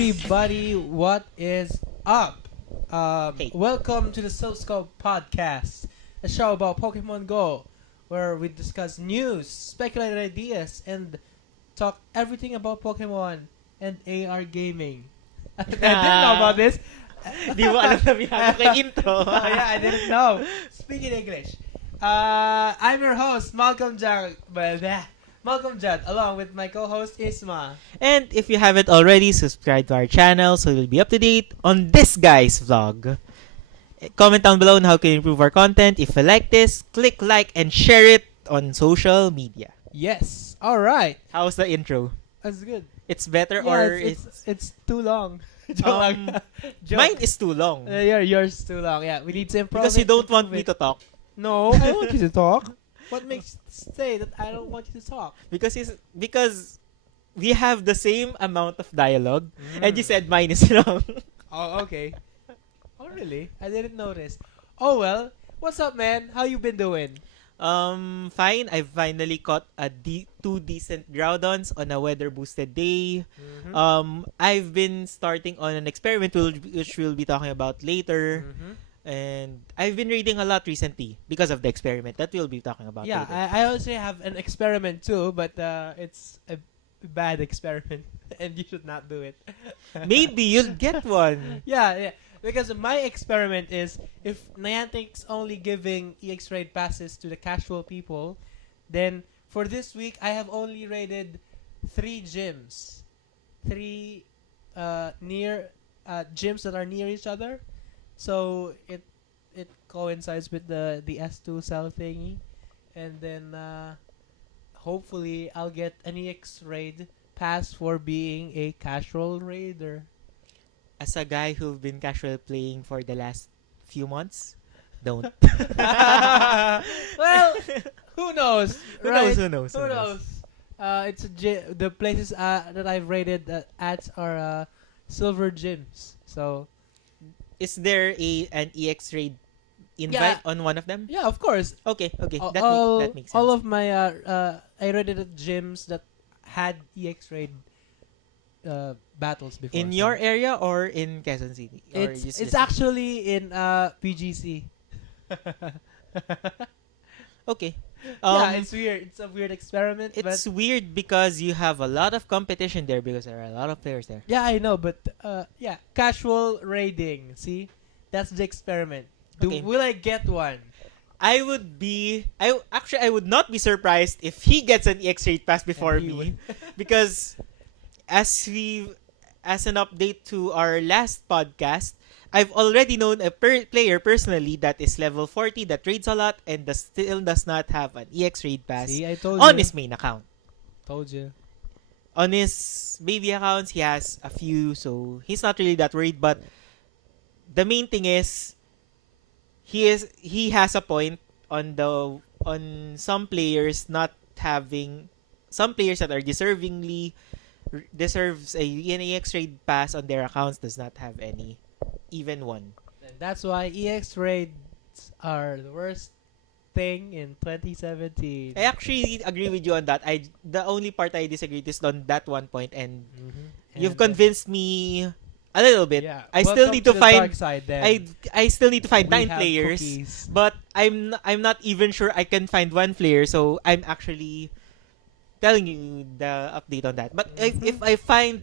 everybody, what is up? Hey. Welcome to the Silph podcast, a show about Pokemon Go, where we discuss news, speculated ideas, and talk everything about Pokemon and AR gaming. I didn't know about this. Di mo alam na binago kay intro. Yeah, I didn't know. Speaking English. I'm your host, Malcolm Judd, along with my co-host Isma. And if you haven't already, subscribe to our channel so you'll be up to date on this guy's vlog. Comment down below on how can improve our content. If you like this, click like and share it on social media. Yes. All right. How's the intro? That's good. It's better Yeah, or it's too long. Joke. Mine is too long. Yours too long. Yeah, we need to improve. Because you don't want me to talk. No, I want you to talk. What makes you say that I don't want you to talk? Because we have the same amount of dialogue, and you said mine is long. Oh, okay. Oh, really? I didn't notice. Oh well. What's up, man? How you been doing? Fine. I finally caught two decent Groudons on a weather boosted day. I've been starting on an experiment which we'll be talking about later. And I've been reading a lot recently because of the experiment that we'll be talking about Yeah, later. I also have an experiment too, but it's a bad experiment, and you should not do it. Maybe you'll get one. Yeah. Because my experiment is if Niantic's only giving EX raid passes to the casual people, then for this week I have only raided 3 gyms. 3 near gyms that are near each other. So it coincides with the S2 cell thingy, and then hopefully I'll get an EX raid pass for being a casual raider. As a guy who've been casual playing for the last few months, don't. Well, who knows? Right? Who knows? It's the places that I've rated ads are silver gyms. So is there an EX raid invite on one of them? yeah, of course. Okay. That makes sense. All of my I rated at gyms that had EX raid battles before. In your area or in Quezon City? Or It's actually in PGC. Okay. Yeah, it's weird. It's a weird experiment. It's but weird because you have a lot of competition there because there are a lot of players there. yeah, I know, but yeah, casual raiding. See, that's the experiment. Will I get one? I would not be surprised if he gets an EX raid pass before And he me would. because as an update to our last podcast, I've already known a player personally that is level 40 that trades a lot and still does not have an EX raid pass See, I told on you. his main account. Told you. On his baby accounts, he has a few, so he's not really that worried. But the main thing is, he has a point on some players not having, some players that are deserves an EX raid pass on their accounts does not have any, even one. And that's why EX raids are the worst thing in 2017. I actually agree with you on that. The only part I disagree is on that one point, and you've convinced me a little bit. Yeah. I still need to find. Dark side, then. I still need to find We 9 have players, cookies. but I'm not even sure I can find 1 player. So I'm actually telling you the update on that. But if I find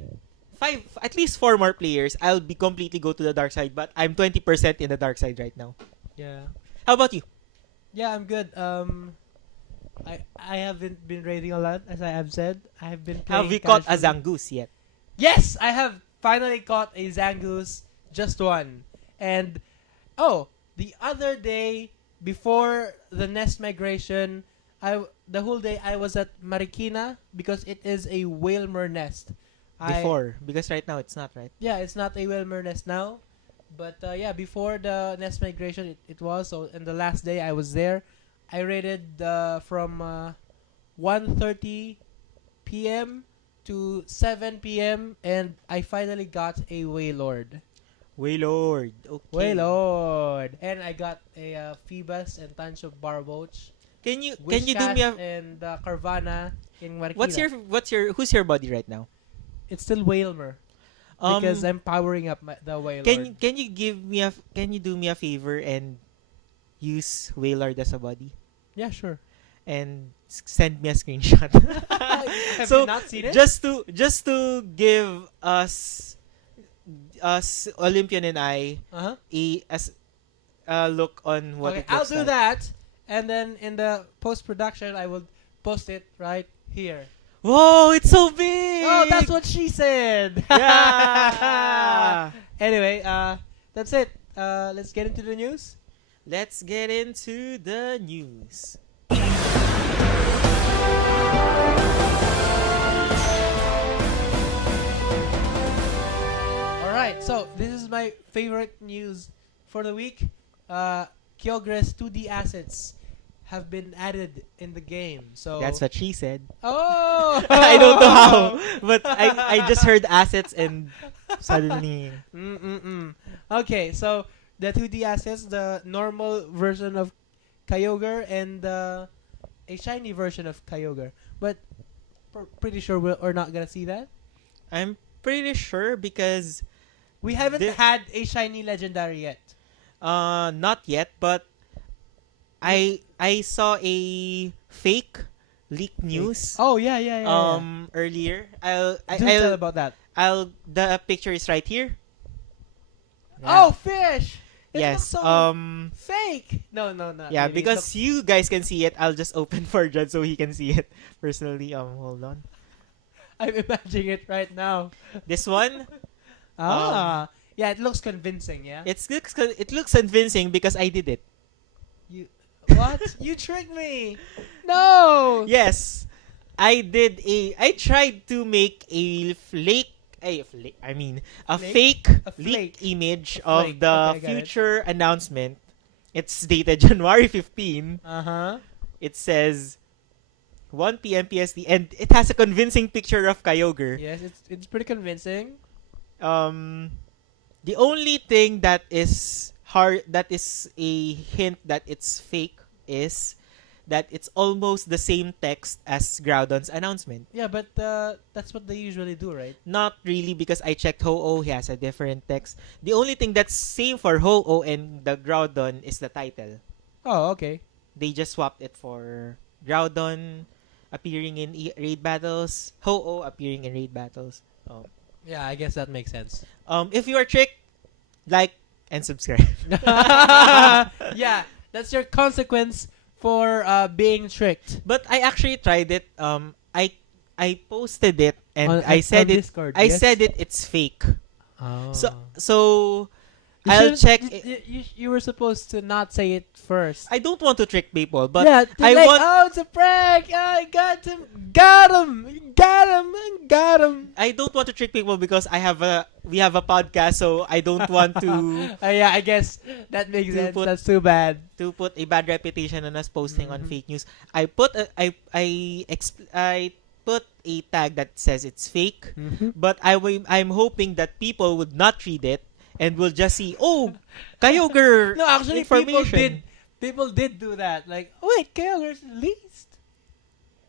at least 4 more players, I'll be completely go to the dark side. But I'm 20% in the dark side right now. Yeah. How about you? Yeah, I'm good. I haven't been raiding a lot, as I have said. I have been playing Have you caught a casually. Zangoose yet? Yes, I have finally caught a Zangoose, just one. And the other day before the nest migration, the whole day I was at Marikina because it is a Whalmer nest. Because right now it's not, right? Yeah, it's not a Whalmer nest now. But yeah, before the nest migration, it was. So, and the last day I was there, I raided from 1:30 p.m. to 7 p.m. and I finally got a Wailord. Wailord. Okay. Wailord. And I got a Phoebus and Tancho Barboach. Can you do me a and Carvana in Marikina. who's your buddy right now? It's still Wailmer. because I'm powering up the Wailord. Can you do me a favor and use Wailord as a body Yeah, sure. and send me a screenshot? Have So, you not seen it? just to give us Olympian and I Uh-huh. a look on what Okay, it I'll looks do like. that, and then in the post-production, I will post it right here. Whoa, it's so big! Oh, that's what she said. Yeah. Anyway, that's it. Let's get into the news. Let's get into the news. All right, so this is my favorite news for the week. Kyogre's 2D assets have been added in the game. So That's what she said. Oh, I don't know how, but I just heard assets and suddenly. Okay, so the 2D assets, the normal version of Kyogre and a shiny version of Kyogre. But pretty sure we're not gonna see that. I'm pretty sure because We haven't had a shiny legendary yet. not yet, but I saw a fake leak news Oh yeah. earlier. Do tell about that. The picture is right here. Oh, fish! It Yes. looks so fake. No, not Yeah, really. because you guys can see it, I'll just open for Judd so he can see it personally. Hold on. I'm imagining it right now. This one, Yeah, it looks convincing. Yeah. it looks convincing because I did it. You what? You tricked me. No. Yes, I tried to make a fake Flake? A leak flake. image A of flake. the Okay, I got it. future announcement. It's dated January 15. Uh-huh. It says 1 p.m. PST, and it has a convincing picture of Kyogre. Yes, it's pretty convincing. The only thing that is a hint that it's fake is that it's almost the same text as Groudon's announcement. Yeah, but that's what they usually do, right? Not really, because I checked Ho-Oh, he has a different text. The only thing that's same for Ho-Oh and the Groudon is the title. Oh, okay. They just swapped it for Groudon appearing in raid battles, Ho-Oh appearing in raid battles. Yeah, I guess that makes sense. If you are tricked, like and subscribe. Yeah, that's your consequence for being tricked. But I actually tried it. I posted it and On I said it. Discord, I yes? said it's fake. Oh. So You I'll shouldn't- check. You were supposed to not say it first. I don't want to trick people, but yeah, I like, want. oh, it's a prank. I got him. Got him. I don't want to trick people because we have a podcast, so I don't want to Yeah, I guess that makes To sense. put- That's too bad. put a bad reputation on us posting on Mhm. fake news. I put I put a tag that says it's fake, but I'm hoping that people would not read it and will just see, oh, Kyogre No, actually, information. people did do that. Like, oh, wait, Kyogre's released.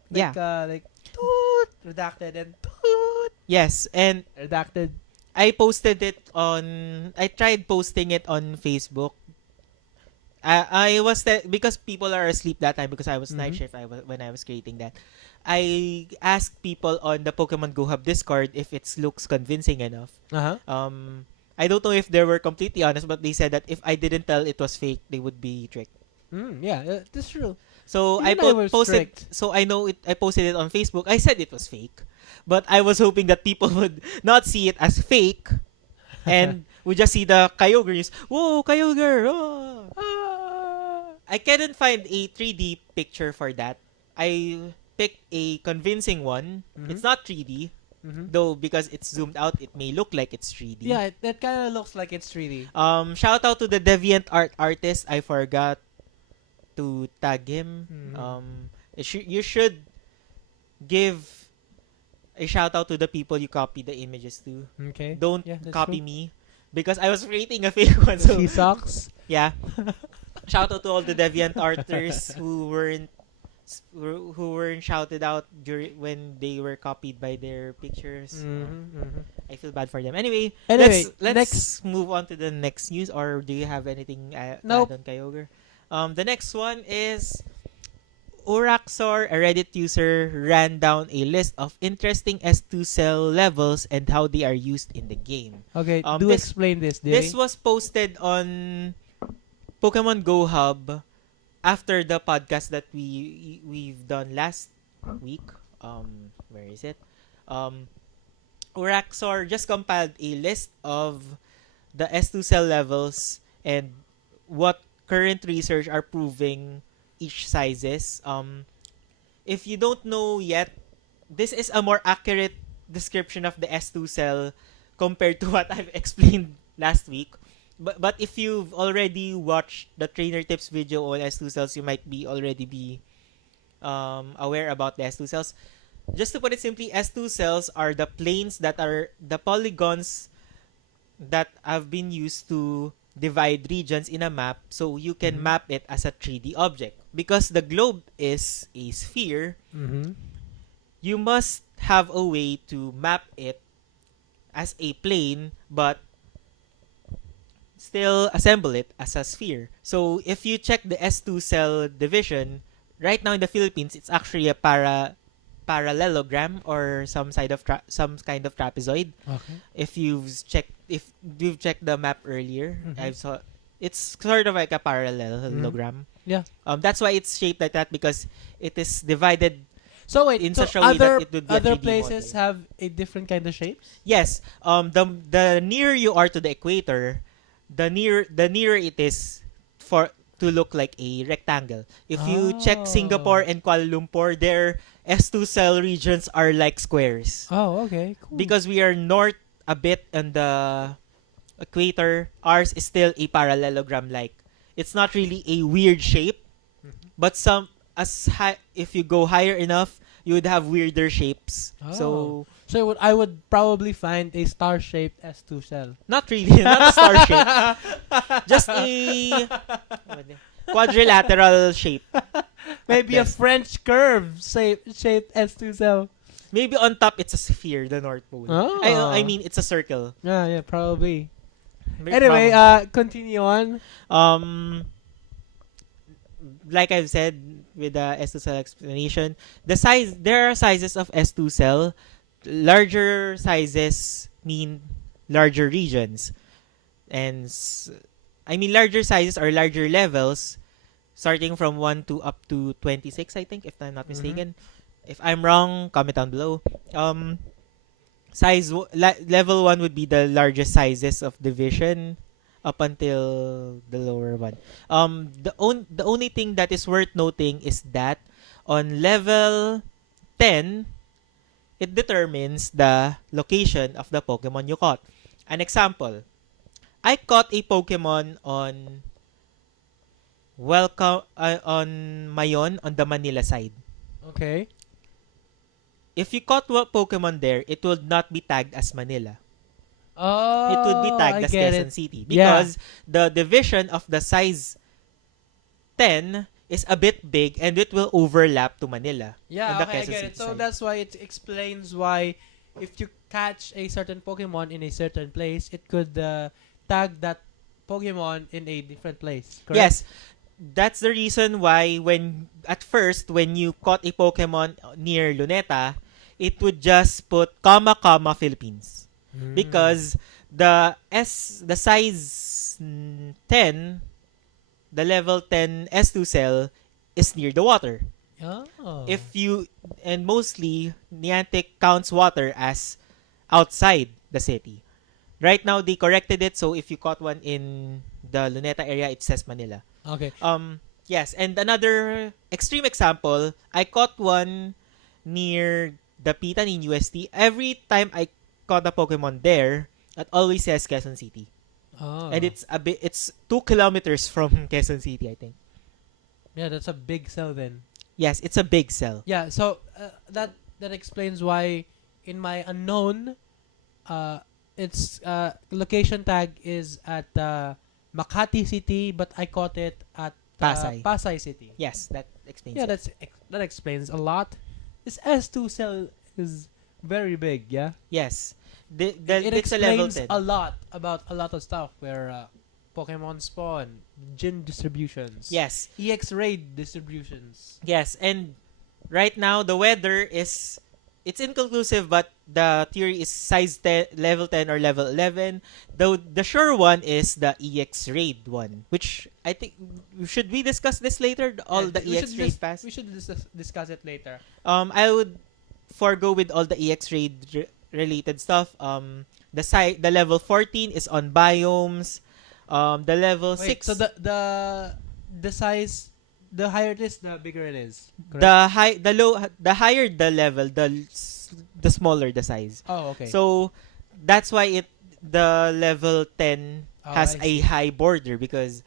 Like, like, toot, redacted and toot, Yes, and redacted. I tried posting it on Facebook. I was because people are asleep that time because I was night shift when I was creating that. I asked people on the Pokemon Go Hub Discord if it looks convincing enough. Uh-huh. I don't know if they were completely honest, but they said that if I didn't tell it was fake, they would be tricked. Yeah, that's true. So Even I was posted. tricked. So I know it. I posted it on Facebook. I said it was fake, but I was hoping that people would not see it as fake, and would just see the Kyogre news. Whoa, Kyogre! Oh. I couldn't find a 3D picture for that. I picked a convincing one. It's not 3D, though, because it's zoomed out. It may look like it's 3D. Yeah, that kind of looks like it's 3D. Shout out to the Deviant Art artist. I forgot to tag him. You should give a shout out to the people you copy the images to. Okay. Don't Yeah, that's copy true. me because I was creating a fake one. So She sucks. yeah. Shout out to all the Deviant artists who weren't who weren't shouted out during when they were copied by their pictures. I feel bad for them. Anyway, let's next. move on to the next news. Or do you have anything to Nope. add on, Kyogre? The next one is Uraxor, a Reddit user, ran down a list of interesting S2 cell levels and how they are used in the game. Okay, explain this, Diri. This was posted on Pokemon Go Hub after the podcast that we've done last week. Where is it? Uraxor just compiled a list of the S2 cell levels and what current research are proving each sizes. If you don't know yet, this is a more accurate description of the S2 cell compared to what I've explained last week. But if you've already watched the trainer tips video on S2 cells, you might already be aware about the S2 cells. Just to put it simply, S2 cells are the planes that are the polygons that have been used to divide regions in a map, so you can map it as a 3D object. Because the globe is a sphere, you must have a way to map it as a plane, but still assemble it as a sphere. So if you check the S2 cell division, right now in the Philippines, it's actually a parallelogram or some kind of trapezoid. Okay. If you've checked the map earlier, I saw it's sort of like a parallelogram. Yeah. That's why it's shaped like that, because it is divided. So wait, in such a way that it would be other 3D places model. have a different kind of shapes? Yes. The nearer you are to the equator, the nearer it is to look like a rectangle. If you check Singapore and Kuala Lumpur, their S2 cell regions are like squares. Oh, okay. Cool. Because we are north a bit on the equator, ours is still a parallelogram like. It's not really a weird shape, but if you go higher enough, you would have weirder shapes. So I would probably find a star-shaped S2 cell. Not really, not a star shape. Just a quadrilateral shape. Maybe a French curve shaped S2 cell. Maybe on top it's a sphere, the North Pole. Oh. I mean, it's a circle. Yeah, probably. Maybe Anyway, continue on. Like I've said with the S2 cell explanation, there are sizes of S2 cell. Larger sizes mean larger regions. And I mean, larger sizes or larger levels, starting from 1 to up to 26, I think, if I'm not mistaken. If I'm wrong, comment down below. Level 1 would be the largest sizes of division up until the lower one. The only thing that is worth noting is that on level 10, it determines the location of the Pokemon you caught. An example, I caught a Pokemon on Mayon on the Manila side. Okay. If you caught one Pokemon there, it would not be tagged as Manila. Oh, It would be tagged as Quezon City. Because the division of the size 10 is a bit big and it will overlap to Manila. Yeah, on the okay, I Quezon get City it. So side. that's why it explains why if you catch a certain Pokemon in a certain place, it could tag that Pokemon in a different place. Correct? Yes. That's the reason why at first, when you caught a Pokemon near Luneta, it would just put comma Philippines. Because the size 10, the level 10 S2 cell is near the water. Oh. And mostly Niantic counts water as outside the city. Right now they corrected it, so if you caught one in the Luneta area, it says Manila. Okay. Yes, and another extreme example, I caught one near the Pitan in UST. Every time I caught a Pokemon there, it always says Quezon City. Oh. And it's 2 kilometers from Quezon City, I think. Yeah, that's a big cell then. Yes, it's a big cell. Yeah, so that explains why in my unknown, its location tag is at Makati City, but I caught it at Pasay. Pasay City. Yes, explains Yeah, it. that explains a lot. This S2 cell is very big, yeah? Yes. It It's a level explains 10. a lot about a lot of stuff where Pokemon spawn, gym distributions, Yes. EX raid distributions. Yes, and right now the weather is it's inconclusive, but the theory is size 10, level 10 or level 11. Though the sure one is the EX raid one, which I think should we discuss this later? All Yeah, the EX raid pass. we should discuss it later. I would forego with all the EX raid related stuff. The level 14 is on biomes. The level Wait, 6 so the size, the higher it is, the bigger it is. Correct? the higher the level, the smaller the size. Oh, okay. So that's why the level 10 Oh, has I a see. high border because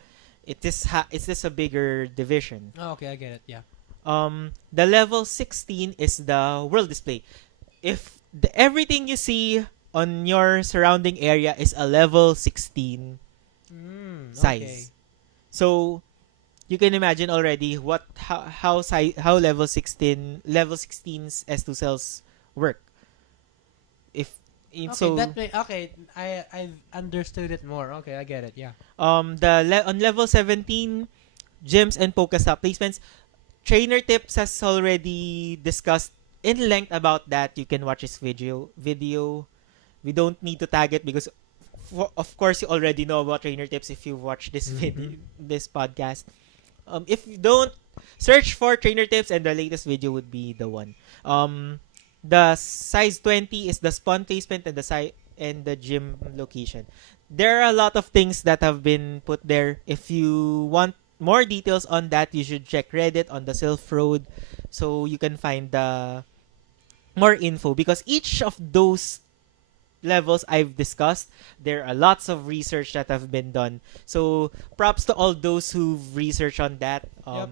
it's just a bigger division. Oh, okay, I get it. Yeah. The level 16 is the world display. If everything you see on your surrounding area is a level 16 size. Okay. So you can imagine already how level 16's S2 cells work. If Okay, so I've understood it more. Okay, I get it. Yeah. on level 17 gyms and Pokestop placements, trainer tips has already discussed in length about that. You can watch his video. We don't need to tag it because of course you already know about trainer tips if you watch this video, this podcast. If you don't, search for trainer tips and the latest video would be the one. The size 20 is the spawn placement and the gym location. There are a lot of things that have been put there. If you want more details on that, you should check Reddit on the Silph Road so you can find the more info because each of those levels I've discussed, there are lots of research that have been done. So props to all those who've researched on that. Yep.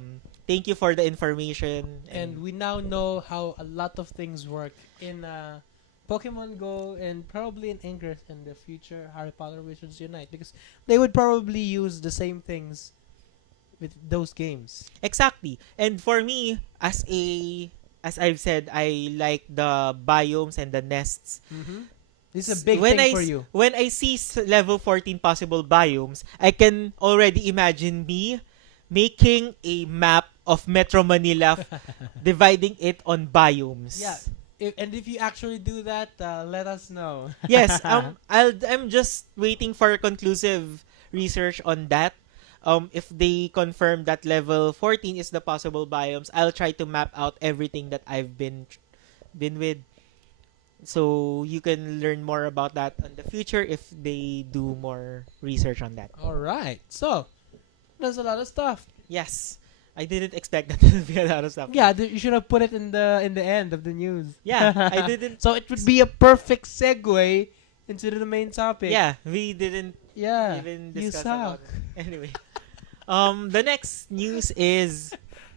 Thank you for the information. And we now know how a lot of things work in Pokemon Go and probably in Ingress in the future Harry Potter Wizards Unite because they would probably use the same things with those games. Exactly. And for me, as I've said, I like the biomes and the nests. This is a big when thing I for you. when I see level 14 possible biomes, I can already imagine me making a map of Metro Manila, dividing it on biomes. Yeah. If you actually do that, let us know. Yes. I'm just waiting for conclusive research on that. If they confirm that level 14 is the possible biomes, I'll try to map out everything that I've been with. So you can learn more about that in the future if they do more research on that. All right. So, there's a lot of stuff. Yes. I didn't expect that to be a lot of stuff. Yeah, you should have put it in the end of the news. Yeah, I didn't. So it would be a perfect segue into the main topic. Yeah, we didn't Yeah. even You discuss suck. about it. Anyway. The next news is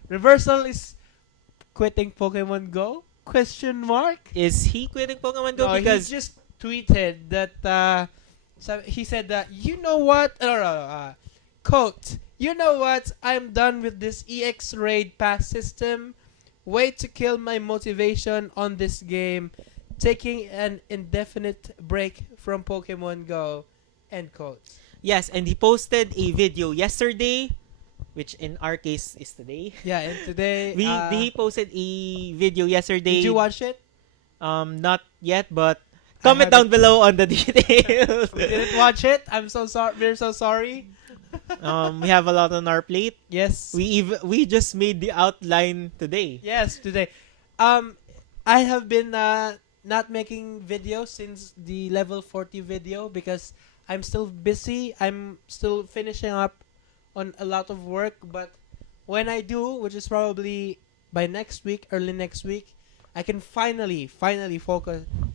Reversal is quitting Pokemon Go? Question mark? is he quitting Pokemon Go? No, Because he just tweeted that he said that you know what? Quote, you know what? I'm done with this EX raid pass system. Way to kill my motivation on this game. Taking an indefinite break from Pokemon Go. End quote. yes, and he posted a video yesterday, which in our case is today. Yeah, and today He posted a video yesterday. did you watch it? Not yet, but I comment down haven't. below on the details. We didn't watch it. I'm so sorry. We're so sorry. We have a lot on our plate. Yes. We just made the outline today. Yes, today. I have been not making videos since the level 40 video because I'm still busy. I'm still finishing up on a lot of work, but when I do, which is probably by next week, early next week, I can finally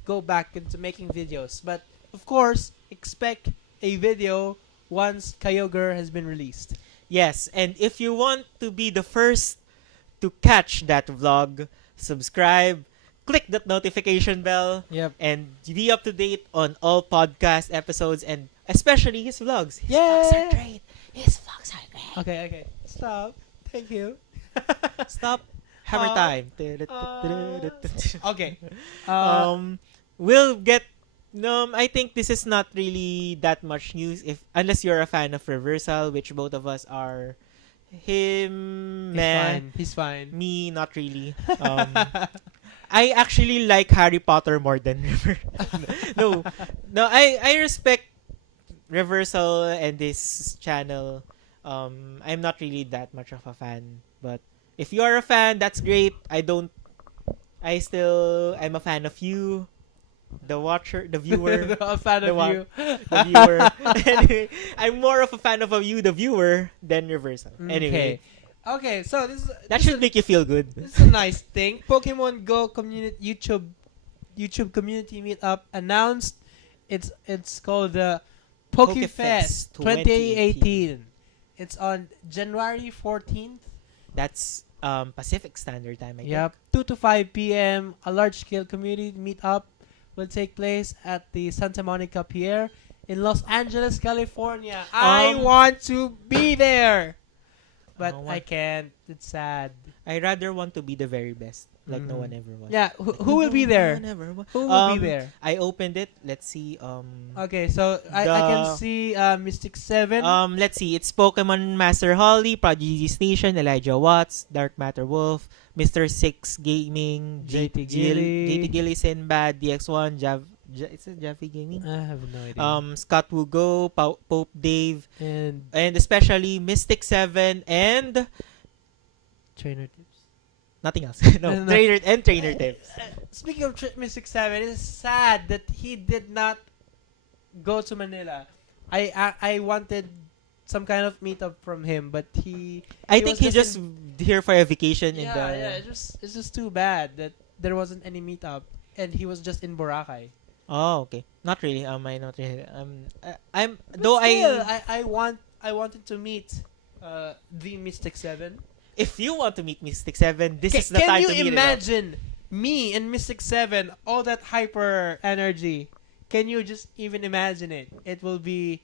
go back into making videos. But of course, expect a video once Kyogre has been released. Yes, and if you want to be the first to catch that vlog, subscribe, click that notification bell, Yep. and be up to date on all podcast episodes and especially his vlogs. His Yay! vlogs are great. His vlogs are great. Okay. Stop. Thank you. Stop. Hammer Uh, time. Okay. We'll get. No, I think this is not really that much news if unless you're a fan of Reversal, which both of us are. Him, He's fine. He's fine. me, not really. I actually like Harry Potter more than River. no, I respect Reversal and this channel. I'm not really that much of a fan, but if you are a fan, that's great. I'm a fan of you, the watcher, the viewer, A fan the of you. the viewer. Anyway, I'm more of a fan of you, the viewer, than Reversal. Anyway, Okay, so that should make you feel good. this is a nice thing. Pokemon Go community YouTube community meetup announced it's called the Poke Poke Fest Fest 2018. It's on January 14th. That's Pacific Standard Time, I think. Yep, 2 to 5 p.m. A large-scale community meetup will take place at the Santa Monica Pier in Los Angeles, California. I want to be there, but I can't. It's sad. I rather want to be the very best, like no one ever was. Yeah, who will be there? Who will be there? I opened it. Let's see. Okay, so I can see Mystic 7. Let's see. It's Pokemon Master Holly, Prodigy Station, Elijah Watts, Dark Matter Wolf, Mr. Six Gaming, JT Gilly. JT Gilly, Sinbad, DX1, is it Jaffy Gaming? I have no idea. Scott Wugo, Pope Dave, And and especially Mystic 7 and Trainer Tips. nothing else. No. Trainer Tips. Speaking of Mystic 7, it's sad that he did not go to Manila. I wanted some kind of meetup from him, but I think he's was just here for a vacation in the. yeah. It's just too bad that there wasn't any meetup, and he was just in Boracay. Oh, okay. Not really. I not really. I'm But though still, I wanted to meet the Mystic 7. If you want to meet Mystic 7, this is the Can time you to meet imagine me and Mystic 7, all that hyper energy? Can you just even imagine it? It will be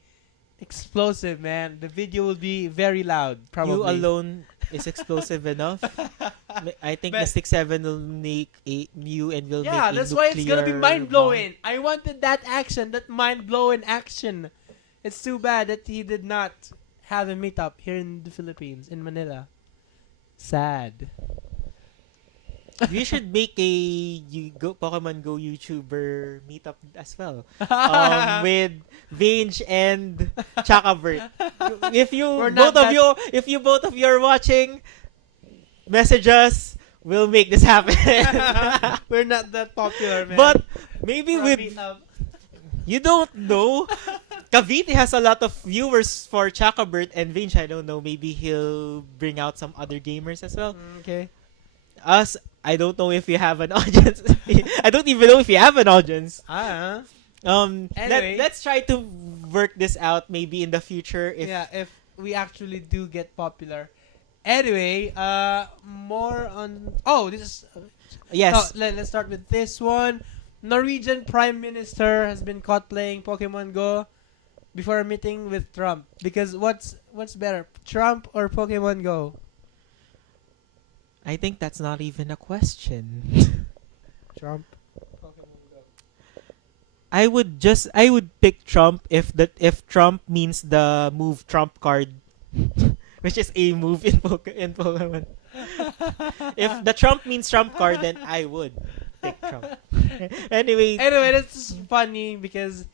explosive, man. The video will be very loud, it up. probably. You alone is explosive enough. I think But- Mystic 7 will make a new and will make Yeah, a that's why it's gonna be nuclear mind blowing. I wanted that action, that mind blowing action. It's too bad that he did not have a meetup here in the Philippines, in Manila. Sad. bomb. We should make Pokemon Go YouTuber meetup as well. With Vange and Chakabert. If We're not if you both of you are watching, message us. We'll make this happen. We're not that popular, man. But maybe For a with meetup. you don't know. Cavite has a lot of viewers for Chakabert and Vince. I don't know. Maybe he'll bring out some other gamers as well. Okay. Us, I don't know if we have an audience. I don't even know if we have an audience. Anyway. Let's try to work this out maybe in the future. If we actually do get popular. Anyway, more on. Oh, this is. Yes. Let's start with this one. Norwegian Prime Minister has been caught playing Pokemon Go before a meeting with Trump. Because what's better, Trump or Pokemon Go? I think that's not even a question. Trump. Pokemon Go. I would pick Trump if Trump means the move Trump card, which is a move in Pokemon. If the Trump means Trump card, then I would pick Trump. Anyway, That's funny because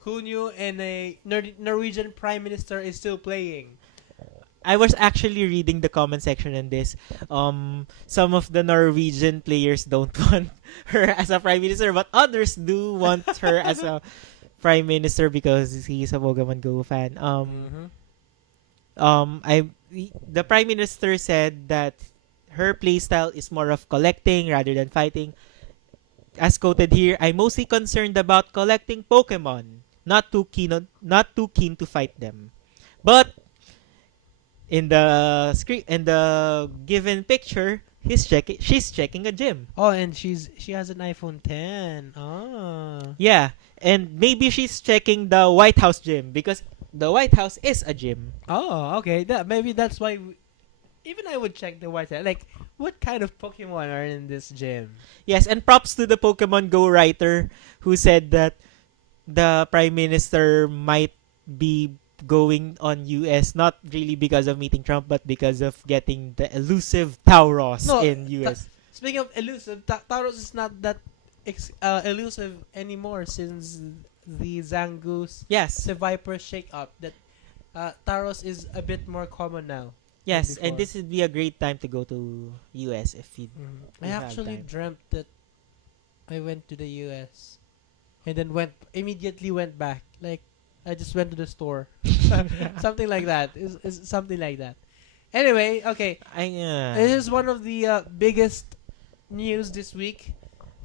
who knew a Norwegian Prime Minister is still playing? I was actually reading the comment section on this. Some of the Norwegian players don't want her as a prime minister, but others do want her as a prime minister because he's a Pokemon Go fan. The prime minister said that her playstyle is more of collecting rather than fighting. As quoted here, I'm mostly concerned about collecting Pokemon, not too keen to fight them. But in the given picture, she's checking a gym. Oh, and she has an iPhone 10. Oh. Yeah, and maybe she's checking the White House gym because the White House is a gym. Oh, okay. Maybe that's why even I would check the website. Like, what kind of Pokemon are in this gym? Yes, and props to the Pokemon Go writer who said that the Prime Minister might be going on US not really because of meeting Trump but because of getting the elusive Tauros No, in US. Speaking of elusive, Tauros is not that elusive anymore since the Zangoose Yes. Viper shake up. That Tauros is a bit more common now. Yes, before. and this would be a great time to go to US if you I have actually time. dreamt that I went to the US and then immediately went back. Like I just went to the store, something like that. Is something like that. Anyway, okay. This is one of the biggest news this week.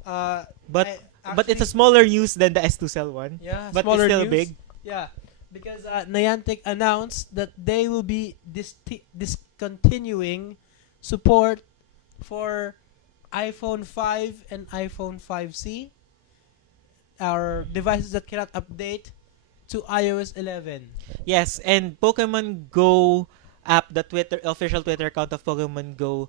but I it's a actually- smaller news than the S2 cell one. yeah, But it's smaller still news. big. Yeah, because Niantic announced that they will be discontinuing support for iPhone 5 and iPhone 5C, our devices that cannot update to iOS 11. Yes, and Pokemon Go app, the official Twitter account of Pokemon Go,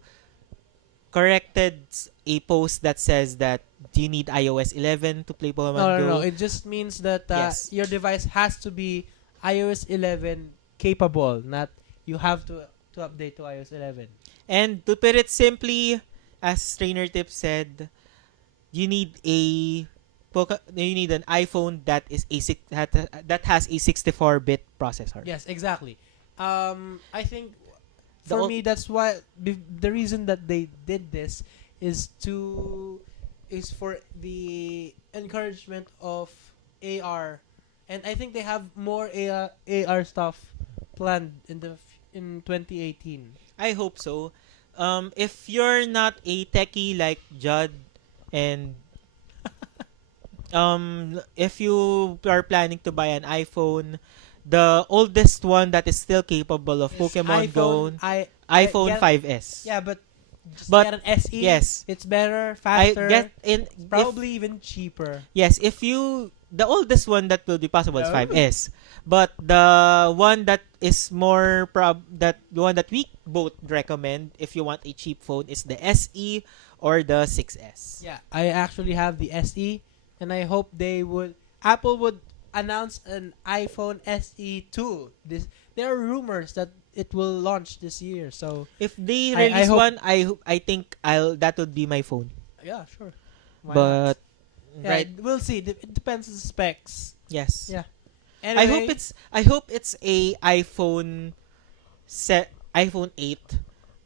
corrected a post that says that do you need iOS 11 to play Pokemon Go? No. It just means that Yes. your device has to be iOS 11 capable, not you have to update to iOS 11. And to put it simply, as Trainer Tip said, you need you need an iPhone that is that has a 64-bit processor. Yes, exactly. I think The for ul- me that's why the reason that they did this is for the encouragement of AR, and I think they have more AR stuff planned in 2018. I hope so. If you're not a techie like Judd and if you are planning to buy an iPhone, the oldest one that is still capable of Is Pokemon Go, I iPhone get- 5S. Yeah, but just But- get an SE. yes. It's better, I faster, get in probably even cheaper. Yes, if you the oldest one that will be possible is Oh. 5S, but the one that is more the one that we both recommend if you want a cheap phone is the SE or the 6S. Yeah, I actually have the SE, and I hope Apple would announce an iPhone SE 2. There are rumors that it will launch this year. So If they I release hope- one, I think that would be my phone. yeah, sure. Why But not? Yeah, right, we'll see. It depends on the specs. yes. Yeah. I hope Anyway, it's a iPhone 8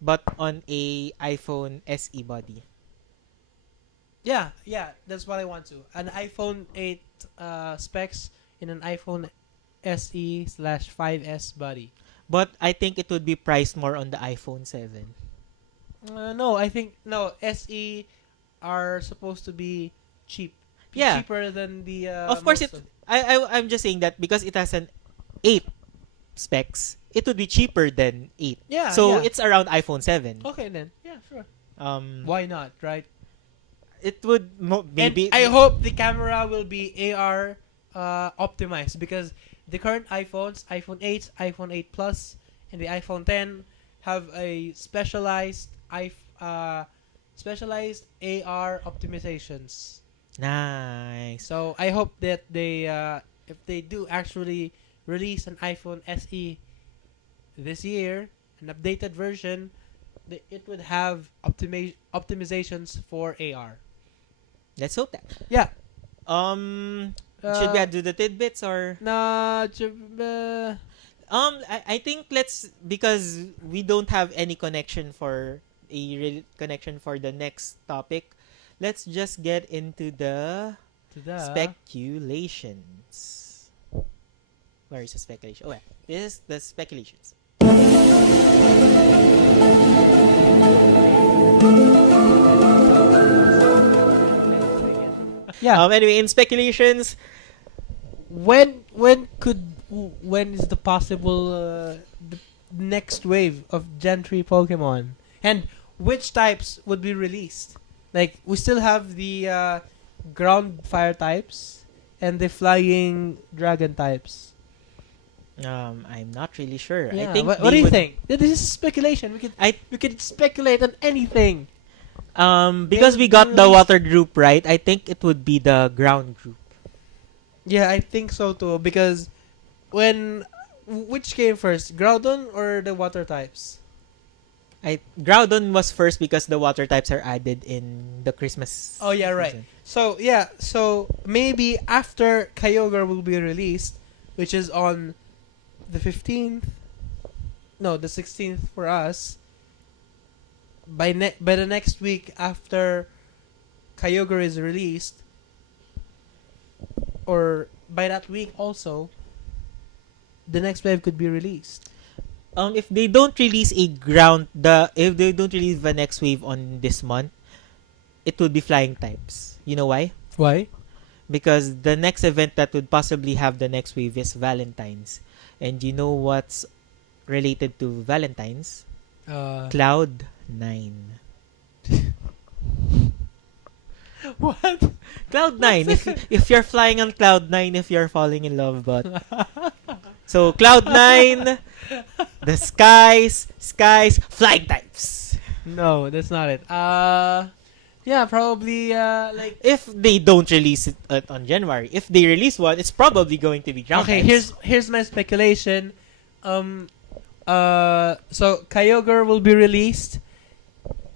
but on a iPhone SE body. yeah, that's what I want to. An iPhone 8 specs in an iPhone SE/5S body. But I think it would be priced more on the iPhone 7. No, I think SE are supposed to be cheap. Yeah. Cheaper than the. Of course, most I'm just saying that because it has an 8 specs, it would be cheaper than 8. Yeah. So yeah. it's around iPhone 7. Okay then. Yeah, sure. Why? Why not, right? It would maybe. And I hope the camera will be AR optimized, because the current iPhones, iPhone 8, iPhone 8 Plus, and the iPhone 10 have a specialized AR optimizations. Nice. So I hope that if they do actually release an iPhone SE this year, an updated version, it would have optimizations for AR. Let's hope that. Yeah. Should we do the tidbits or? Nah, I think because we don't have any connection for connection for the next topic. Let's just get into the speculations. Where is the speculation? Oh, yeah. This is the speculations. Yeah. Anyway, in speculations, When is the possible the next wave of Gen 3 Pokemon? And which types would be released? Like, we still have the ground fire types and the flying dragon types. I'm not really sure. Yeah, I think what they do you would- think? This is speculation. We could speculate on anything. Because They we would got the release- water group right, I think it would be the ground group. Yeah, I think so too. Because which came first, Groudon or the water types? Groudon was first because the water types are added in the Christmas. Oh yeah, right. season. So maybe after Kyogre will be released, which is on the 15th, no, the 16th for us. By the next week after Kyogre is released, or by that week also, the next wave could be released. If they don't release if they don't release the next wave on this month, it would be flying types. You know why? Why? Because the next event that would possibly have the next wave is Valentine's. And you know what's related to Valentine's? Cloud 9. What? Cloud 9. If you're flying on Cloud 9, if you're falling in love, but so Cloud 9, the skies, flying types. No, that's not it. Yeah, probably like. If they don't release it on January, if they release one, it's probably going to be ground Okay, types. here's my speculation. So Kyogre will be released.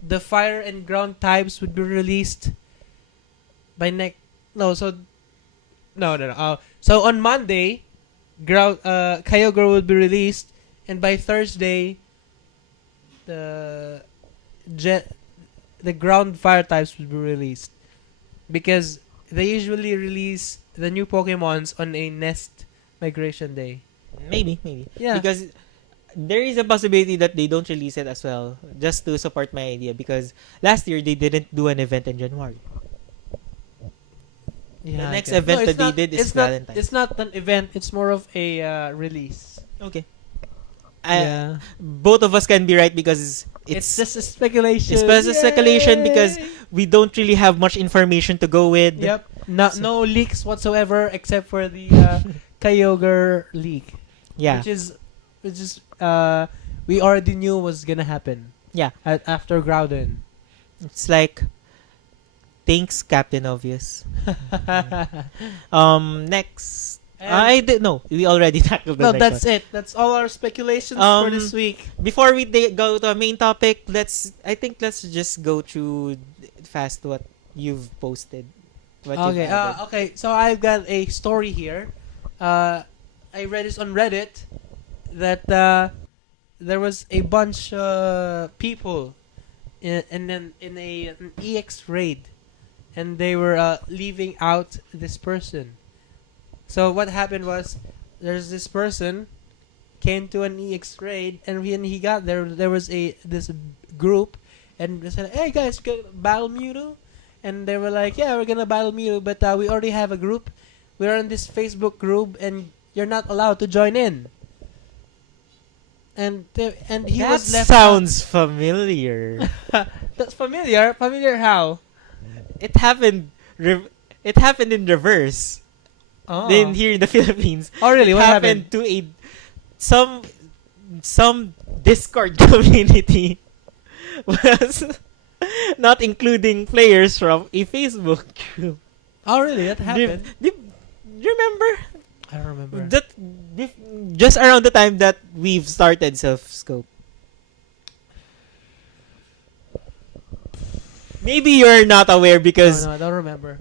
The fire and ground types would be released by next. No. So on Monday, Kyogre will be released, and by Thursday, the ground fire types will be released, because they usually release the new Pokemons on a nest migration day. Maybe. Yeah. Because there is a possibility that they don't release it as well, just to support my idea. Because last year they didn't do an event in January. Yeah, The next okay. event No, that they did is Valentine's. It's not an event. It's more of a release. Okay. Yeah. Both of us can be right because It's just a speculation. It's just a speculation Yay! because we don't really have much information to go with. Yep. No leaks whatsoever except for the Kyogre leak. Yeah. Which is we already knew was gonna happen. Yeah. After Groudon. It's like, thanks, Captain Obvious. Next. We already tackled the No, next that's one. it. That's all our speculations for this week. Before we go to our main topic, let's just go through fast what you've posted. What you've added. Okay. So I've got a story here. I read this on Reddit that there was a bunch people in an EX raid, and they were leaving out this person. So what happened was, there's this person came to an EX raid, and when he got there, there was this group, and they said, "Hey guys, gonna battle Mewtwo?" And they were like, "Yeah, we're gonna battle Mewtwo, but we already have a group. We're on this Facebook group, and you're not allowed to join in." And he That was left. sounds familiar. That's familiar. Familiar how? It happened. It happened in reverse. Oh. Then here in the Philippines, Oh, really? it What happened to some Discord community was not including players from a Facebook group. Oh, really? That happened? Do you remember? I don't remember. Just around the time that we've started Self-Scope. Maybe you're not aware because No, I don't remember.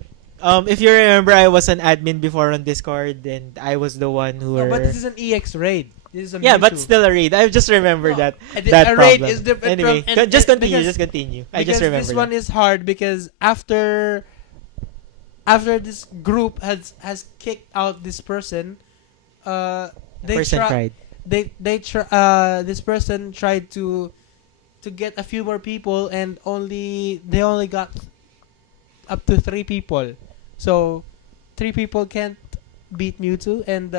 if you remember, I was an admin before on Discord, and I was the one who No, but this is an EX raid. This is a yeah, but Mewtwo. still a raid. I just remember No, that a raid problem. is different Anyway, from... just continue. because- Just continue. I because just remember this one is hard because after this group has kicked out this person, cried. this person tried to get a few more people, and they only got up to 3 people. So 3 people can't beat Mewtwo, and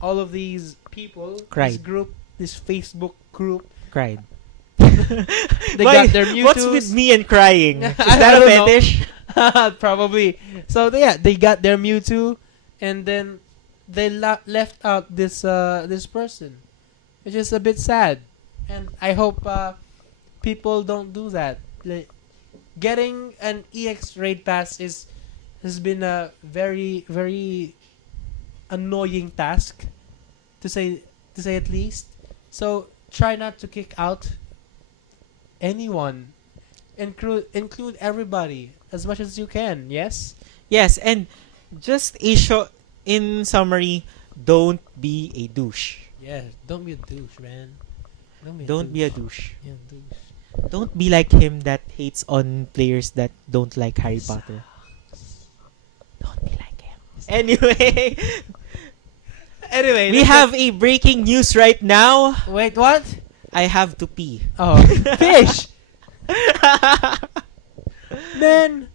all of these people, Cried. this Facebook group, Cried. they got their Mewtwo's. What's with me and crying? Is I that a don't know. fetish? Probably. So they got their Mewtwo, and then they left out this person, which is a bit sad. And I hope people don't do that. Like, getting an EX raid pass has been a very very annoying task to say at least. So try not to kick out anyone. Include everybody as much as you can. Yes. Yes, and just in summary, don't be a douche. Yeah. Don't be a douche, man. Don't be a douche. Yeah, douche. Don't be like him that hates on players that don't like Harry Potter. Don't be like him. Anyway, Anyway, we have a breaking news right now. Wait, what? I have to pee. Oh, fish. Man,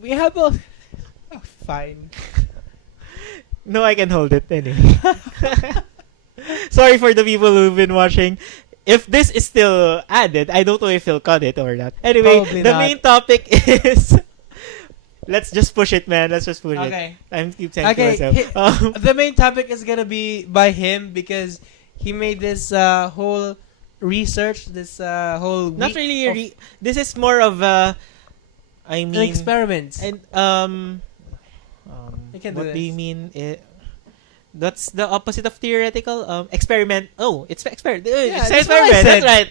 we have a. Oh, fine. No, I can hold it anyway. Sorry for the people who've been watching. If this is still added, I don't know if he'll cut it or not. Anyway, Probably the not. main topic is... Let's just push it, man. Let's just push it. Okay. I keep saying to Okay. myself. The main topic is gonna be by him because he made this whole research, this whole Not week really. of This is more of a... I mean... an experiment. And, You can do what do you this. mean? That's the opposite of theoretical. Experiment. Oh, it's experiment. Yeah, It's that's what I experiment. said. That's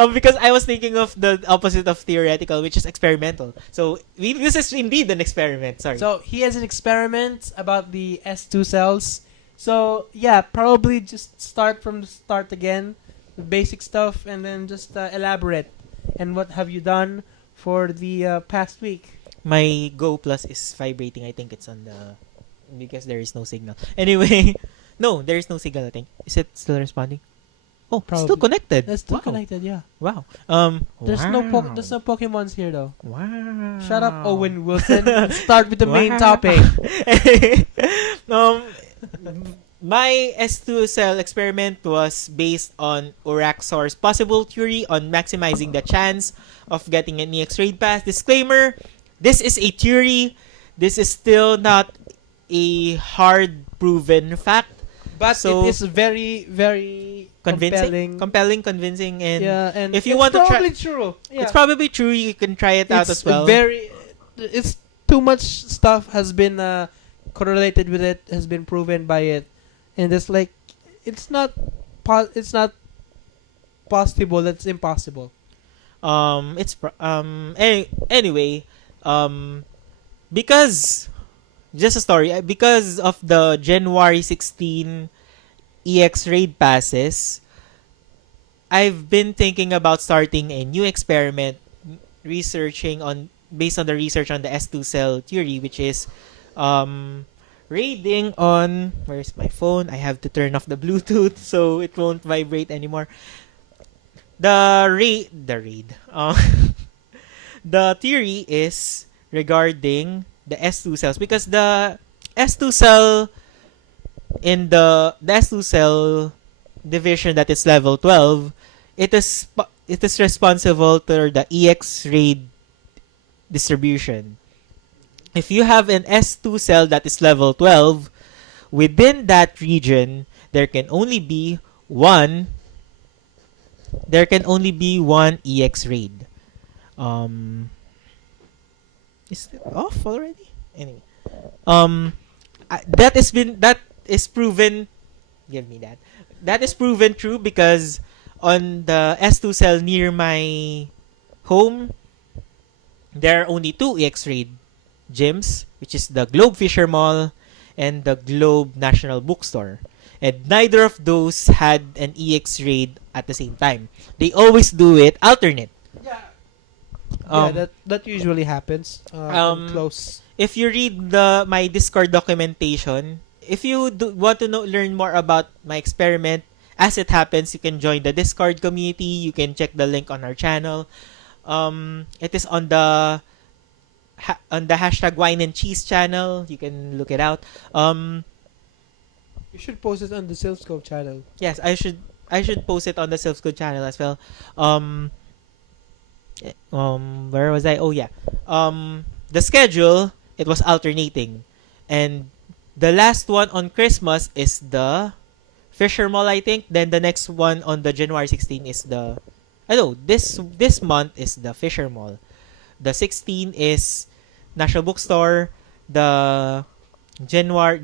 right. Because I was thinking of the opposite of theoretical, which is experimental. So this is indeed an experiment. Sorry. So he has an experiment about the S2 cells. So yeah, probably just start from the start again, the basic stuff, and then just elaborate. And what have you done for the past week? My Go Plus is vibrating. I think it's on the because there is no signal. Anyway, no, there is no signal. I think is it still responding? Oh, Probably. still connected. That's still Wow. connected. Yeah. Wow. There's no wow. there's no Pokemons here though. Wow. Shut up, Owen Wilson. Let's start with the main Wow. topic. um, my S2 cell experiment was based on Uraxor's possible theory on maximizing the chance of getting an EX raid pass. Disclaimer, this is a theory. This is still not a hard proven fact. But So- it is very, very Convincing? compelling. Convincing, and Yeah, and if you it's want to try- probably true. Yeah. it's probably true. You can try it out It's as well. It's too much stuff has been correlated with it, has been proven by it, and it's like it's not possible. It's impossible. Anyway, because just a story, because of the January 16 EX raid passes, I've been thinking about starting a new experiment based on the research on the S2 cell theory, which is raiding on... Where's my phone? I have to turn off the Bluetooth so it won't vibrate anymore. The raid. The theory is regarding the S2 cells, because the S2 cell in the S2 cell division that is level 12, it is responsible for the EX raid distribution. If you have an S2 cell that is level 12, within that region there can only be one EX raid. Is it off already? Anyway, that is proven. Give me that. That is proven true because on the S2 cell near my home, there are only two EX raid gyms, which is the Globe Fisher Mall and the Globe National Bookstore. And neither of those had an EX raid at the same time. They always do it alternate. Yeah, that usually happens. Close. If you read my Discord documentation, if you want to learn more about my experiment, as it happens, you can join the Discord community. You can check the link on our channel. It is on the hashtag Wine and Cheese channel. You can look it out. You should post it on the Silph channel. Yes, I should post it on the Silph channel as well. Where was I? Oh yeah. The schedule, it was alternating, and The last one on Christmas is the Fisher Mall, I think. Then the next one on the January 16 is the... I know, this month is the Fisher Mall. The 16 is National Bookstore. The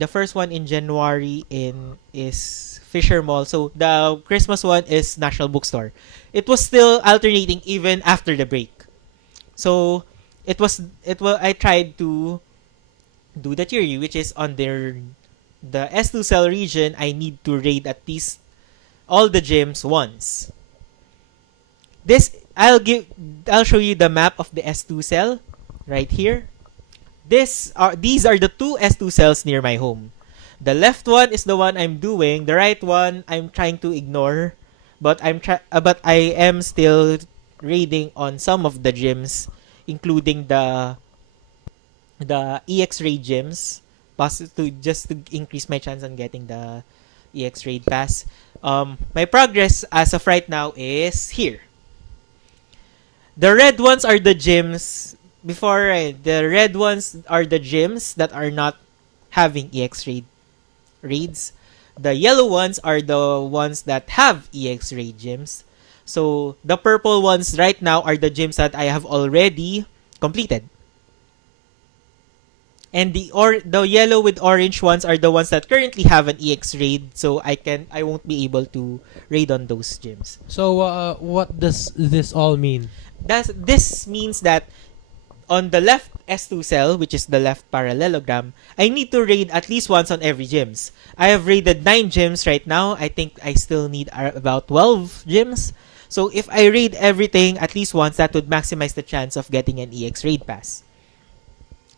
first one in January is Fisher Mall. So the Christmas one is National Bookstore. It was still alternating even after the break. So I tried to do the theory, which is on the S2 cell region. I need to raid at least all the gyms once. I'll show you the map of the S2 cell right here. These are the two S2 cells near my home. The left one is the one I'm doing. The right one I'm trying to ignore, but I am still raiding on some of the gyms, including the EX raid gyms, just to increase my chance on getting the EX raid pass. My progress as of right now is here. The red ones are the gyms. The red ones are the gyms that are not having EX raids. The yellow ones are the ones that have EX raid gyms. So the purple ones right now are the gyms that I have already completed. And the yellow with orange ones are the ones that currently have an EX raid, so I won't be able to raid on those gyms. So what does this all mean? This means that on the left S2 cell, which is the left parallelogram, I need to raid at least once on every gyms. I have raided 9 gyms right now. I think I still need about 12 gyms. So if I raid everything at least once, that would maximize the chance of getting an EX raid pass.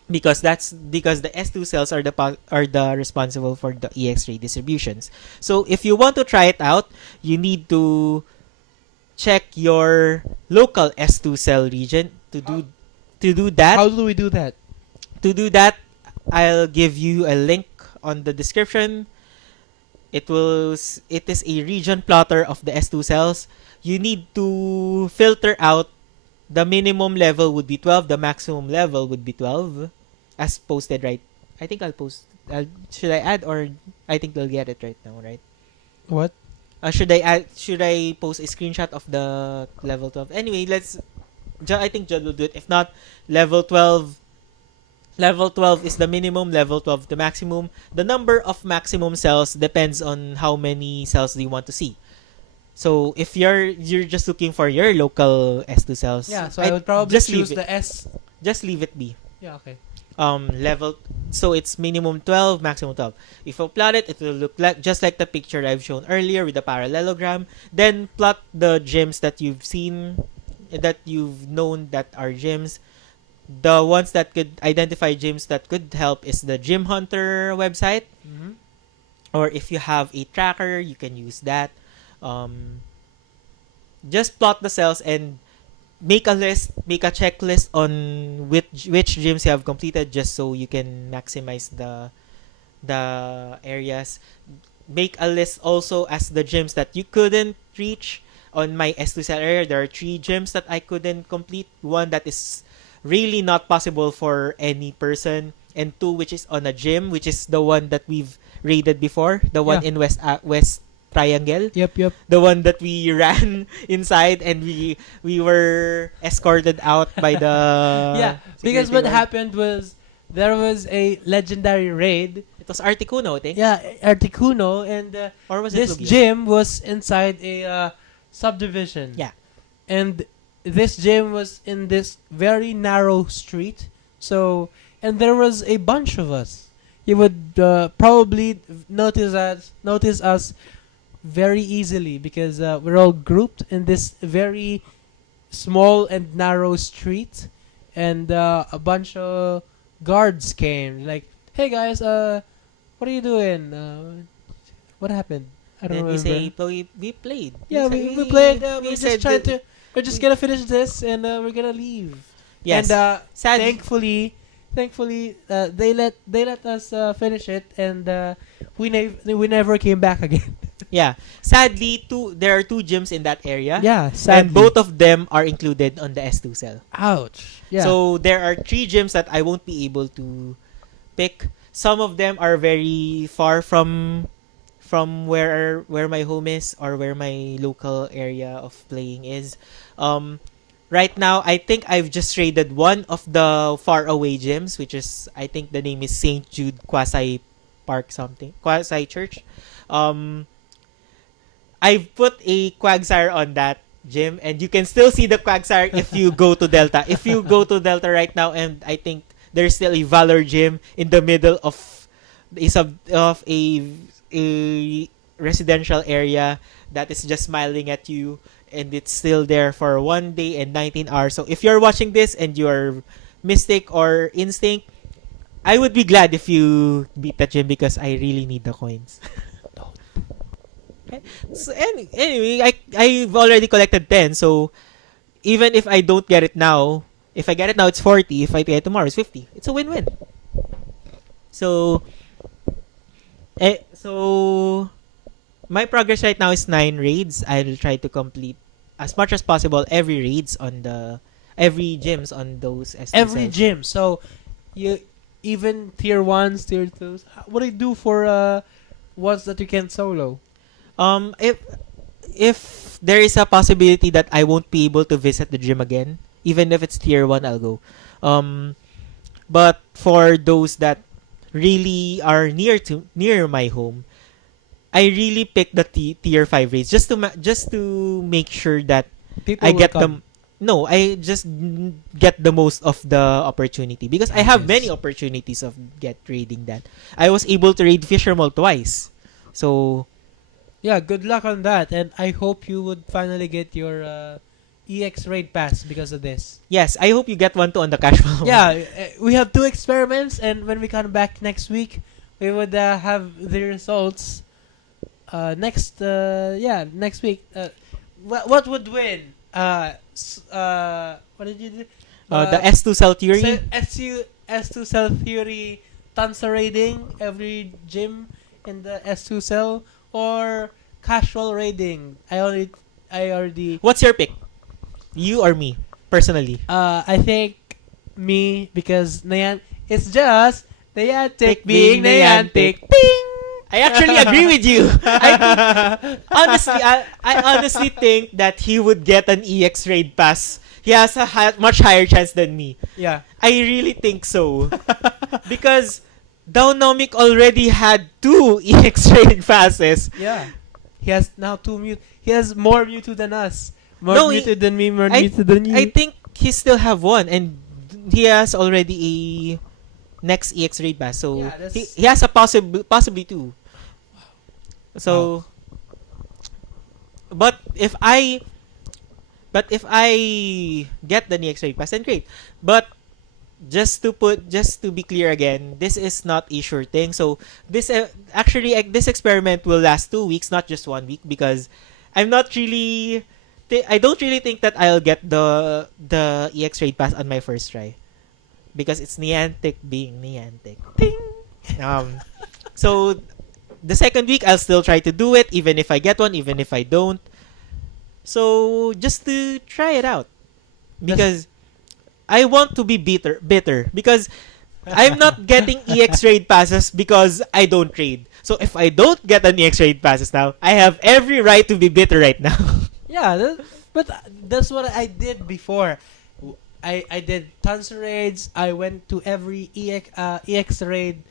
Because the S2 cells are the responsible for the EX raid distributions. So if you want to try it out, you need to check your local S2 cell region to do that. How do we do that? To do that, I'll give you a link on the description. It is a region plotter of the S2 cells. You need to filter out the minimum level would be 12, the maximum level would be 12, as posted right. I think I'll post. Should I add, or I think they'll get it right now, right? What? Should I post a screenshot of the level 12? Anyway, I think Judd will do it. If not, level 12 is the minimum, level 12 the maximum. The number of maximum cells depends on how many cells do you want to see. So if you're just looking for your local S2 cells, yeah, so I would probably just choose the S. Just leave it be. Yeah, okay. So it's minimum 12, maximum 12. If you plot it, it will look just like the picture I've shown earlier with the parallelogram. Then plot the gyms that you've seen, that you've known that are gyms. The ones that could identify gyms that could help is the Gym Hunter website. Mm-hmm. Or if you have a tracker, you can use that. Just plot the cells and make a checklist on which gyms you have completed, just so you can maximize the areas. Make a list also as the gyms that you couldn't reach. On my S2 cell area, there are 3 gyms that I couldn't complete. 1 that is really not possible for any person, and 2 which is on a gym, which is the one that we've raided before, the one in West Triangle. Yep. The one that we ran inside and we were escorted out by the yeah, because what happened was there was a legendary raid. It was Articuno, I think. Yeah, Articuno, and or was this it Lugia? gym was inside a subdivision. Yeah. And this gym was in this very narrow street. So, and there was a bunch of us. You would probably notice us very easily because we're all grouped in this very small and narrow street, and a bunch of guards came like, "Hey guys, what are you doing? What happened?" I don't remember. Then we played. Yeah, we played. We're just gonna finish this and we're gonna leave. Yes. And thankfully, they let us finish it, and we never came back again. Yeah. Sadly, there are 2 gyms in that area. Yeah, sadly. And both of them are included on the S2 cell. Ouch. Yeah. So there are 3 gyms that I won't be able to pick. some of them are very far from where my home is or where my local area of playing is. Right now, I think I've just raided one of the far away gyms, which is, I think the name is St. Jude Quasi Park something, Quasi Church. I've put a Quagsire on that gym, and you can still see the Quagsire if you go to Delta. If you go to Delta right now, and I think there's still a Valor gym in the middle of a residential area that is just smiling at you, and it's still there for 1 day and 19 hours. So if you're watching this and you're Mystic or Instinct, I would be glad if you beat that gym because I really need the coins. So anyway, I've already collected 10, so even if I don't get it now, if I get it now, it's 40. If I get it tomorrow, it's 50. It's a win-win. So my progress right now is 9 raids. I'll try to complete as much as possible every gyms on those STSs. Every gym. So you even tier 1s, tier 2s. What do you do for ones that you can solo? If there is a possibility that I won't be able to visit the gym again, even if it's tier 1, I'll go. But for those that really are near my home, I really pick the tier 5 raids just to make sure that People I will get come. them. No, I just get the most of the opportunity because I have Yes. many opportunities of raiding that. I was able to raid Fisher Mall twice. So Yeah, good luck on that, and I hope you would finally get your EX raid pass because of this. yes, I hope you get one too on the casual one. Yeah, we have 2 experiments, and when we come back next week, we would have the results. Next week. What would win? What did you do? The S2 Cell Theory. S2 Cell Theory, Tansa raiding every gym in the S2 Cell, or casual raiding. I already. What's your pick? You or me, personally? I think me, because it's just Niantic being Niantic. Ting! I actually agree with you. I honestly think that he would get an EX raid pass. He has a much higher chance than me. Yeah. I really think so. Because Downomic already had 2 EX raid passes. Yeah. He has now 2 Mewtwo. He has more Mewtwo than us. More No, Mewtwo than me, more I- Mewtwo than you. I think he still have 1, and he has already a next EX raid pass. So Yeah, that's- he has a possibly 2. So, but if I get the EX raid pass, then great. But just to be clear again, this is not a sure thing. So this this experiment will last 2 weeks, not just 1 week, because I'm not really. I don't really think that I'll get the EX raid pass on my first try, because it's Niantic being Niantic. Ting! So the second week I'll still try to do it, even if I get one, even if I don't. So just to try it out, because I want to be bitter because I'm not getting EX raid passes because I don't trade. So if I don't get an EX raid passes now, I have every right to be bitter right now. Yeah, but that's what I did before. I did tons of raids. I went to every EX raid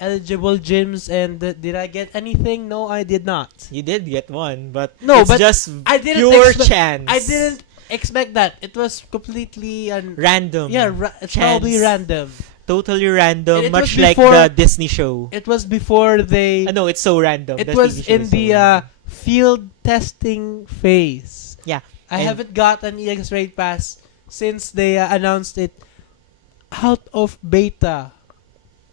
eligible gyms, and did I get anything? No, I did not. You did get one, but No, it's but just I didn't pure expect- chance. I didn't expect that. It was completely Random. yeah, it's probably Chance. random. Totally random, And it much was like before- the Disney show. It was before they. No, it's so random. It The was TV show in is so the random. field testing phase. Yeah. I And- haven't got an EX raid pass since they announced it out of beta,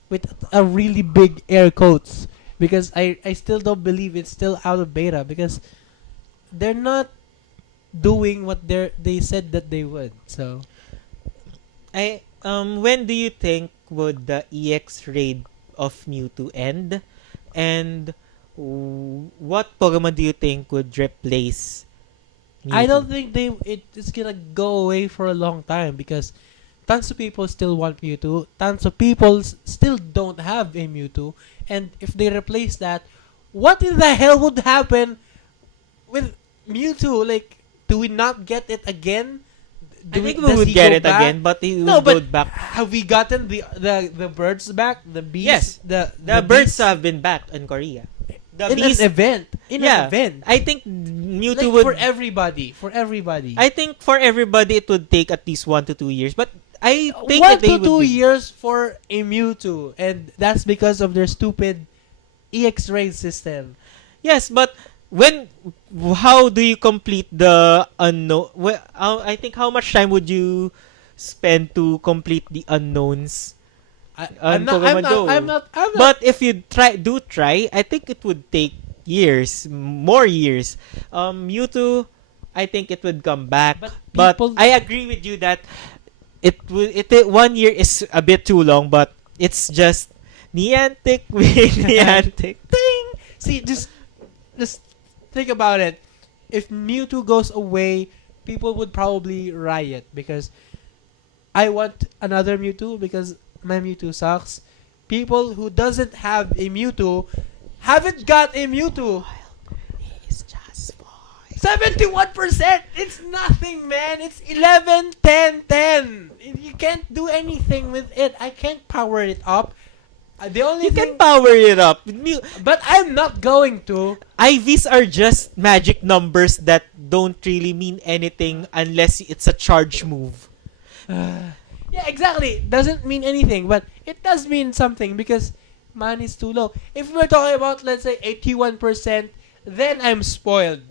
with a really big air quotes, because I still don't believe it's still out of beta, because they're not doing what they said that they would. So When do you think would the EX raid of Mewtwo end? And what Pokemon do you think would replace Mewtwo? I don't think it's gonna go away for a long time, because tons of people still want Mewtwo. Tons of people still don't have a Mewtwo. And if they replace that, what in the hell would happen with Mewtwo? Like, do we not get it again? I think we would get it again, but he will go back. Have we gotten the birds back? The bees? Yes. The birds bees? have been back in Korea. The in bees, an event. In an event. I think Mewtwo like would... For everybody. For everybody. I think for everybody, it would take at least 1 to 2 years. But I think 1 that they to 2 would be... years for a Mewtwo. And that's because of their stupid EX-ray system. Yes, but how do you complete the unknown? Well, I think how much time would you spend to complete the unknowns? I'm not. But if you try, I think it would take years, more years. Mewtwo, I think it would come back. But I agree with you that it 1 year is a bit too long. But it's just Niantic being Niantic. Ding! See, just think about it. If Mewtwo goes away, people would probably riot because I want another Mewtwo because my Mewtwo sucks. People who doesn't have a Mewtwo haven't got a Mewtwo. It's just 71%! It's nothing, man. It's 11, 10, 10. You can't do anything with it. I can't power it up. The only you thing can power it up. But I'm not going to. IVs are just magic numbers that don't really mean anything unless it's a charge move. Yeah, exactly. Doesn't mean anything, but it does mean something because man is too low. If we're talking about, let's say, 81%, then I'm spoiled.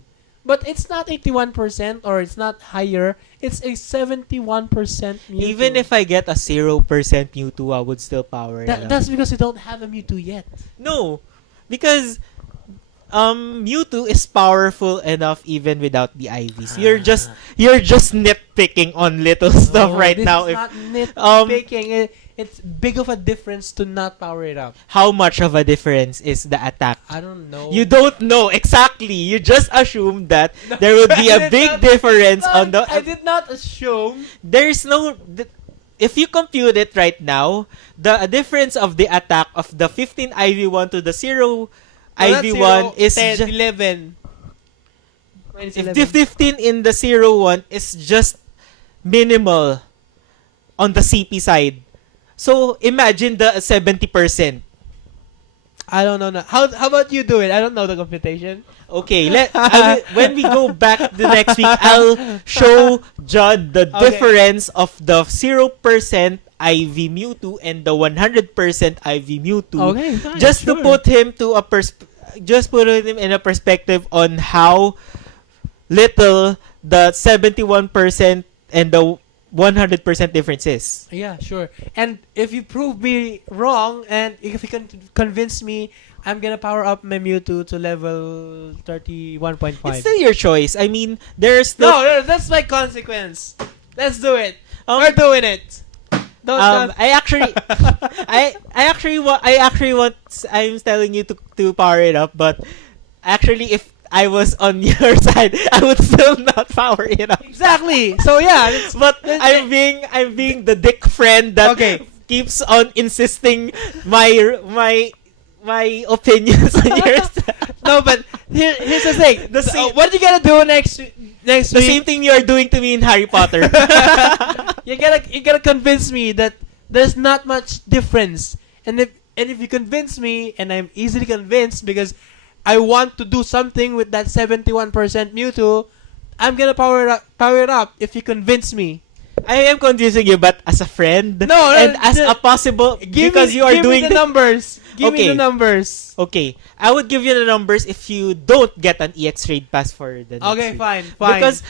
But it's not 81% or it's not higher. It's a 71% Mewtwo. Even if I get a 0% Mewtwo, I would still power it up. That's because you don't have a Mewtwo yet. No, because Mewtwo is powerful enough even without the IVs. You're just nitpicking on little stuff right now. It's not nitpicking. It's big of a difference to not power it up. How much of a difference is the attack? I don't know. You don't know exactly. You just assume that there would be a big difference on the. I did not assume. There's no. If you compute it right now, the difference of the attack of the 15 IV1 to the 0 IV1 is 10, 11. If the 15 in the 0-1 is just minimal on the CP side. So imagine the 70%. I don't know. How about you do it? I don't know the computation. Okay, when we go back the next week, I'll show Judd the difference of the 0% IV Mewtwo and the 100% IV Mewtwo. Okay, fine, just to put him to put him in a perspective on how little the 71% and the 100% difference is. Yeah, sure. And if you prove me wrong and if you can convince me, I'm gonna power up my Mewtwo to level 31.5. It's still your choice. I mean, there's still... No, that's my consequence. Let's do it. We're doing it. I actually want. I'm telling you to power it up, but actually, if I was on your side, I would still not power it up. Exactly. So yeah, but I'm being the dick friend that keeps on insisting my opinions on yours. No, but here's the thing. What are you gonna do next week? The same thing you are doing to me in Harry Potter. You gotta convince me that there's not much difference, and if you convince me, and I'm easily convinced because I want to do something with that 71% Mewtwo, I'm gonna power it up if you convince me. I am confusing you, but as a friend, as a possible give me the numbers. Give me the numbers. Okay, I would give you the numbers if you don't get an EX raid pass for the next week. Fine. Because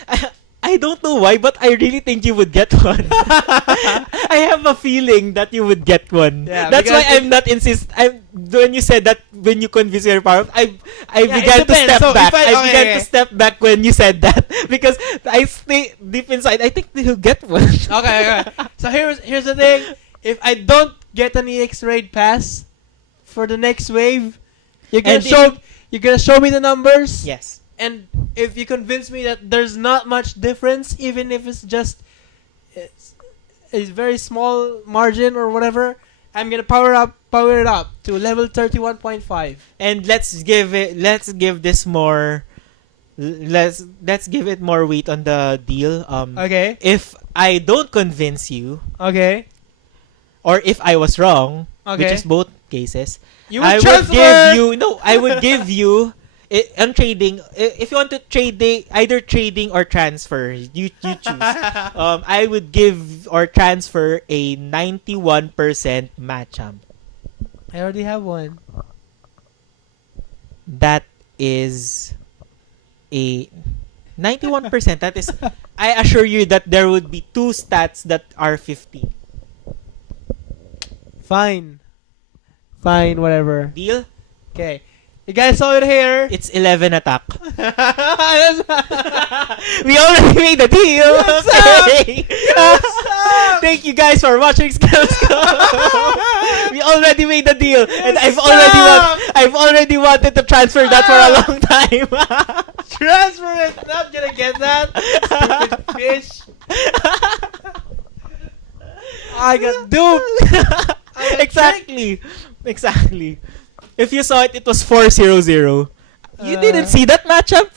I don't know why, but I really think you would get one. I have a feeling that you would get one. Yeah, that's why I'm not when you said that, when you convince your power, I began to step back. I began to step back when you said that because I stay deep inside. I think you'll get one. Okay. So here's the thing. If I don't get an EX raid pass for the next wave, you're gonna show me the numbers. Yes. And if you convince me that there's not much difference, even if it's just a very small margin or whatever, I'm gonna power it up to level 31.5. And let's give this more. Let's give it more weight on the deal. Okay. If I don't convince you, Okay. or if I was wrong, which Okay. is both cases, You I would would transfer. give you I would give you on trading. If you want to trade, either trading or transfer, you choose. I would give or transfer a 91% Machamp. I already have one. That is a 91%. That is, I assure you that there would be two stats that are 50. Fine, whatever. Deal? Okay. You guys saw it here. It's 11 attack. We already made the deal. Okay. Thank you guys for watching Skills Go. We already made the deal, and I've already wanted to transfer that for a long time. Transfer it. Not gonna get that. Stupid fish. I got duped. I got Exactly. If you saw it, it was 400. You didn't see that matchup?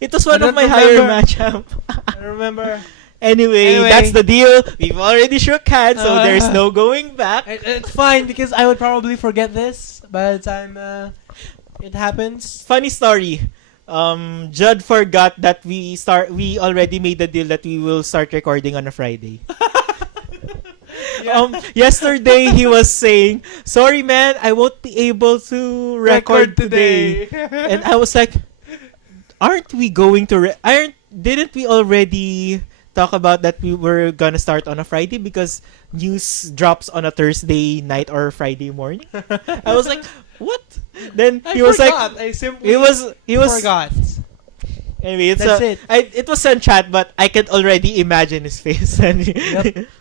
It was one I of my don't higher remember. matchup. I remember. Anyway, that's the deal. We've already shook hands, so there's no going back. It's fine because I would probably forget this by the time it happens. Funny story. Judd forgot that we already made the deal that we will start recording on a Friday. Yeah. Yesterday he was saying, "Sorry man, I won't be able to record today." And I was like, "Aren't we going to didn't we already talk about that we were gonna start on a Friday because news drops on a Thursday night or Friday morning?" I was like, "What?" Then he was forgot. like, I simply he was forgot. Anyway, That's it. It was on chat, but I could already imagine his face.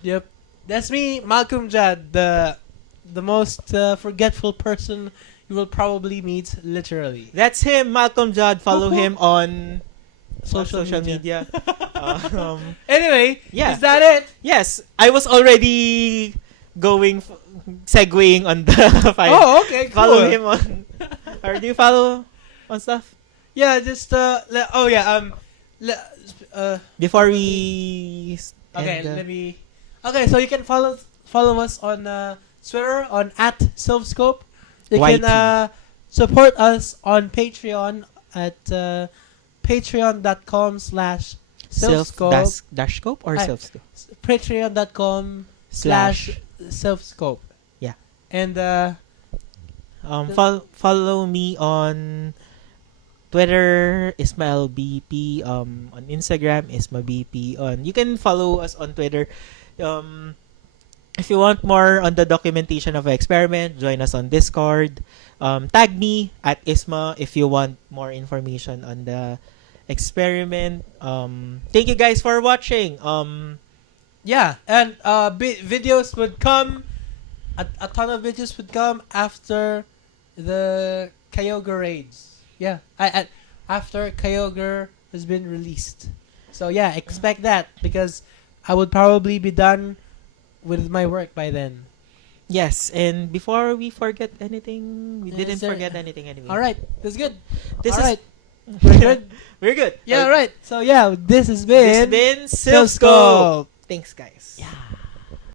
Yep. That's me, Malcolm Judd, the most forgetful person you will probably meet, literally. That's him, Malcolm Judd. Follow him on Social media. Anyway, Yeah. is that it? Yes, I was already segueing on the file. Oh, okay, cool. Follow him on. Or do you follow on stuff? Yeah, just Before we okay, end, let me. Okay, so you can follow us on Twitter on @Silphscope. You YT. can support us on Patreon at patreon.com/Silphscope. Scope or Hi. Silphscope? Patreon.com/Silphscope. Yeah. And follow me on Twitter, IsmaelBP. On Instagram, IsmaBP. You can follow us on Twitter. If you want more on the documentation of the experiment, join us on Discord. Tag me at Isma if you want more information on the experiment. Thank you guys for watching. yeah, and videos would come. A ton of videos would come after the Kyogre raids. Yeah, after Kyogre has been released. So yeah, expect that because I would probably be done with my work by then. Yes, and before we forget anything, we Is didn't there- forget anything anyway. All right, that's good. This All is right, we're good. We're good. Yeah, all right. So yeah, this has This has been been Silphscope. Thanks, guys. Yeah.